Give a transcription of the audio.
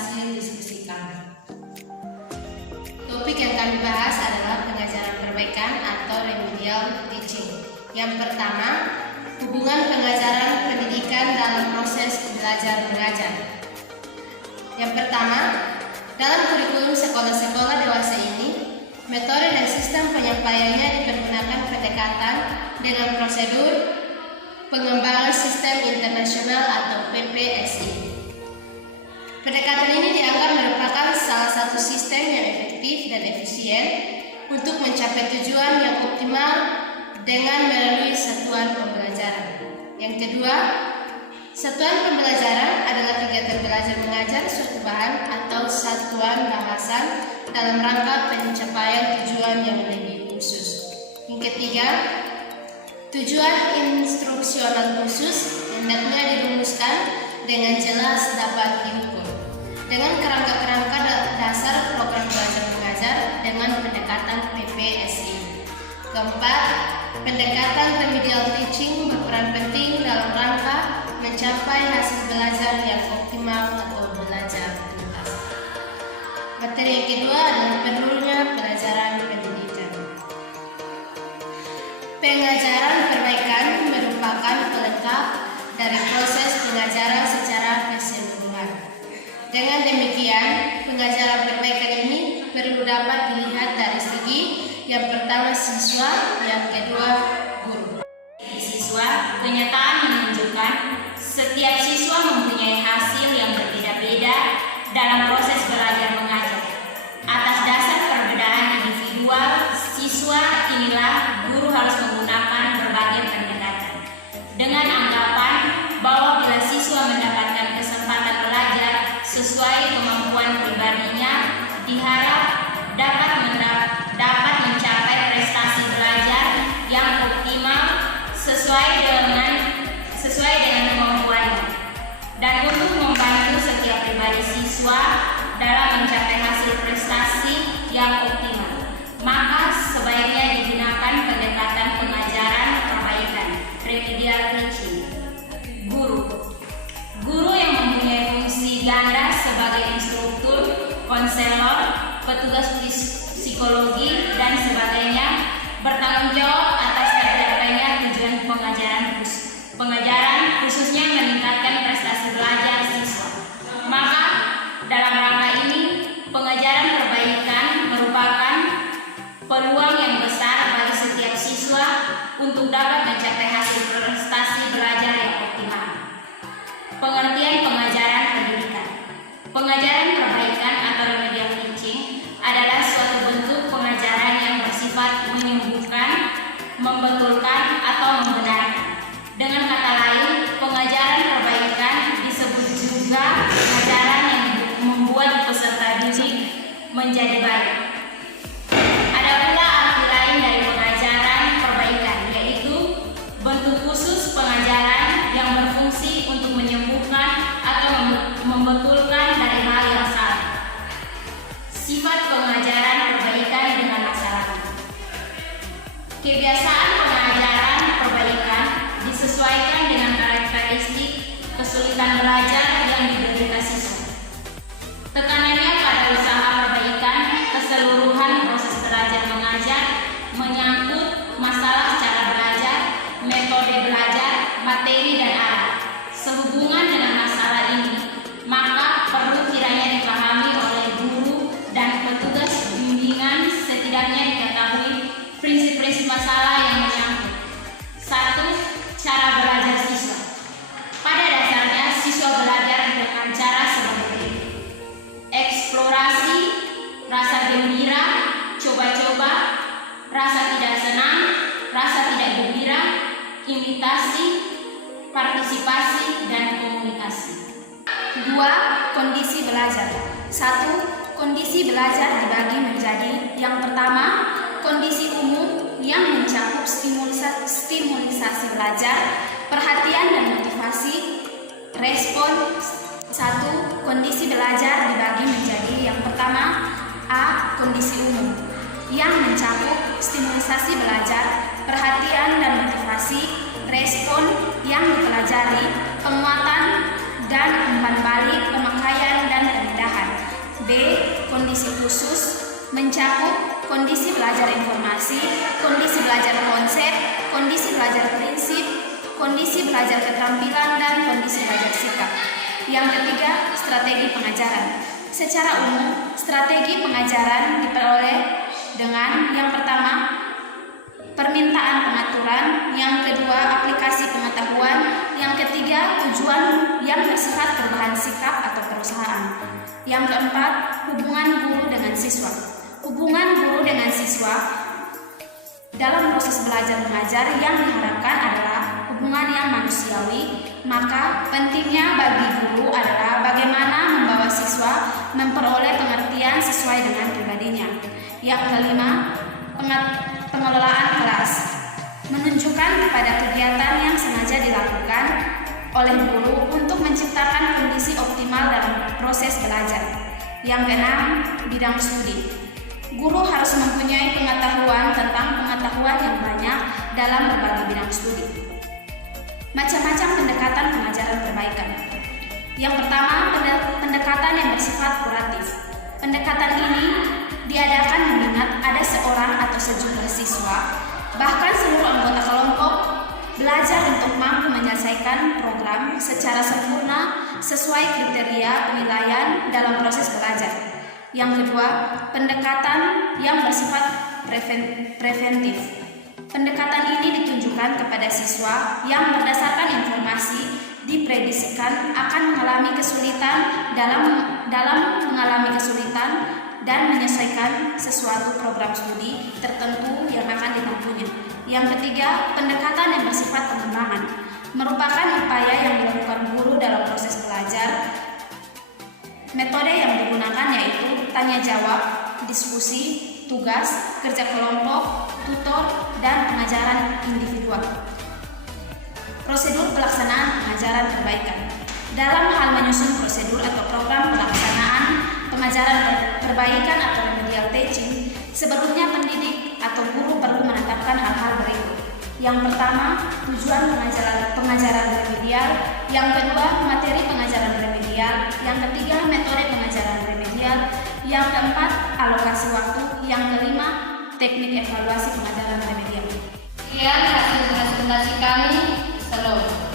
hasil diskusi kami. Topik yang kami bahas adalah pengajaran perbaikan atau remedial teaching. Yang pertama, hubungan pengajaran pendidikan dalam proses belajar mengajar. Yang pertama, dalam kurikulum sekolah-sekolah dewasa ini, metode dan sistem penyampaiannya dipergunakan pendekatan dengan prosedur pengembangan sistem internasional atau PPSI. Pendekatan ini dianggap merupakan salah satu sistem yang efektif dan efisien untuk mencapai tujuan yang optimal dengan melalui satuan pembelajaran. Yang kedua, satuan pembelajaran adalah kegiatan belajar mengajar suatu bahan atau satuan bahasan dalam rangka pencapaian tujuan yang lebih khusus. Yang ketiga, tujuan instruksional khusus hendaknya dirumuskan dengan jelas dapat diukur dengan kerangka-kerangka dasar program belajar mengajar dengan pendekatan PPSI. Keempat, pendekatan remedial teaching berperan penting dalam rangka mencapai hasil belajar yang optimal atau belajar tuntas. Materi yang kedua adalah perlunya pelajaran pendidikan. Pengajaran perbaikan merupakan pelengkap dari proses pengajaran secara keseluruhan. Dengan demikian, pengajaran perbaikan ini perlu dapat dilihat dari segi yang pertama siswa, yang kedua guru. Siswa, kenyataan menunjukkan setiap siswa mempunyai hasil yang berbeda-beda dalam proses belajar mengajar. Atas dasar perbedaan individual siswa, inilah guru harus menggunakan berbagai pendekatan dengan anggapan bahwa bila siswa mendapatkan kesempatan belajar sesuai kemampuan pribadinya, diharap dapat mencapai prestasi belajar yang optimal sesuai dengan kemampuannya. Dan untuk membantu setiap pribadi siswa dalam mencapai hasil prestasi yang optimal, maka sebaiknya digunakan pendekatan pengajaran perbaikan, remedial teaching. Guru yang mempunyai fungsi ganda sebagai instruktur, konselor, petugas psikologi, dan sebagainya bertanggung jawab atas tercapainya tujuan pengajaran khususnya meningkatkan prestasi belajar siswa. Maka dalam rangka ini, pengajaran perbaikan merupakan peluang yang besar bagi setiap siswa untuk dapat mencapai hasil prestasi belajar yang optimal. Pengertian pengajaran pendidikan. Pengajaran perbaikan atau remedial teaching adalah suatu bentuk pengajaran yang bersifat menyembuhkan, membetulkan, atau membenarkan. Dengan kata lain, pengajaran perbaikan disebut juga pengajaran yang membuat peserta didik menjadi baik. Ada pula arti lain dari pengajaran perbaikan, yaitu bentuk khusus pengajaran yang berfungsi untuk menyembuhkan atau membetulkan dari hal yang salah. Sifat pengajaran perbaikan dengan masalah. Kebiasaan pengajaran perbaikan disesuaikan dengan karakteristik kesulitan belajar yang diderita siswa. Tekanannya pada usaha perbaikan keseluruhan proses belajar mengajar menyangkut masalah cara belajar, metode belajar, materi dan alat. Sehubungan dengan masalah ini, maka perlu kiranya dipahami oleh guru dan petugas bimbingan, setidaknya diketahui prinsip-prinsip masalah yang menyangkut. 1. Cara belajar siswa. Pada dasarnya siswa belajar dengan cara sebagai berikut: eksplorasi, rasa gembira, coba-coba, rasa tidak senang, rasa tidak gembira, imitasi, partisipasi, dan komunikasi. 2. Kondisi belajar. 1. Kondisi belajar dibagi menjadi: yang pertama, kondisi umum yang mencakup stimulisasi belajar, perhatian dan motivasi, respon. 1. Kondisi belajar dibagi menjadi: yang pertama, A. Kondisi umum yang mencakup stimulisasi belajar, perhatian dan motivasi, respon yang dipelajari, penguatan dan umpan balik, pemakaian dan pemindahan. mencakup kondisi belajar informasi, kondisi belajar konsep, kondisi belajar prinsip, kondisi belajar keterampilan, dan kondisi belajar sikap. Yang ketiga, strategi pengajaran. Secara umum, strategi pengajaran diperoleh dengan yang pertama, permintaan pengaturan, yang kedua, aplikasi pengetahuan, yang ketiga, tujuan yang bersifat perubahan sikap atau perusahaan. Yang keempat, hubungan guru dengan siswa. Hubungan guru dengan siswa dalam proses belajar mengajar yang diharapkan adalah hubungan yang manusiawi, maka pentingnya bagi guru adalah bagaimana membawa siswa memperoleh pengertian sesuai dengan pribadinya. Yang kelima, pengelolaan kelas, menunjukkan kepada kegiatan yang sengaja dilakukan oleh guru untuk menciptakan kondisi optimal dalam proses belajar. Yang keenam, bidang studi. Guru harus mempunyai pengetahuan tentang pengetahuan yang banyak dalam berbagai bidang studi. Macam-macam pendekatan pengajaran perbaikan. Yang pertama, pendekatan yang bersifat kuratif. Pendekatan ini diadakan mengingat ada seorang atau sejumlah siswa, bahkan seluruh anggota kelompok, belajar untuk mampu menyelesaikan program secara sempurna sesuai kriteria penilaian dalam proses belajar. Yang kedua, pendekatan yang bersifat preventif. Pendekatan ini ditunjukkan kepada siswa yang berdasarkan informasi diprediksikan akan mengalami kesulitan dalam mengalami kesulitan dan menyesuaikan sesuatu program studi tertentu yang akan ditempuhnya. Yang ketiga, pendekatan yang bersifat pengembangan, merupakan upaya yang dilakukan guru dalam proses belajar. Metode yang digunakan yaitu tanya jawab, diskusi, tugas, kerja kelompok, tutor, dan pengajaran individual. Prosedur pelaksanaan pengajaran perbaikan. Dalam hal menyusun prosedur atau program pelaksanaan pengajaran perbaikan atau remedial teaching, sebelumnya pendidik atau guru perlu menetapkan hal-hal berikut. Yang pertama, tujuan pengajaran remedial. Yang kedua, materi pengajaran remedial. Yang ketiga, metode pengajaran remedial. Yang keempat, alokasi waktu. Yang kelima, teknik evaluasi pengajaran remedial. Sekian hasil presentasi kami. Shalom.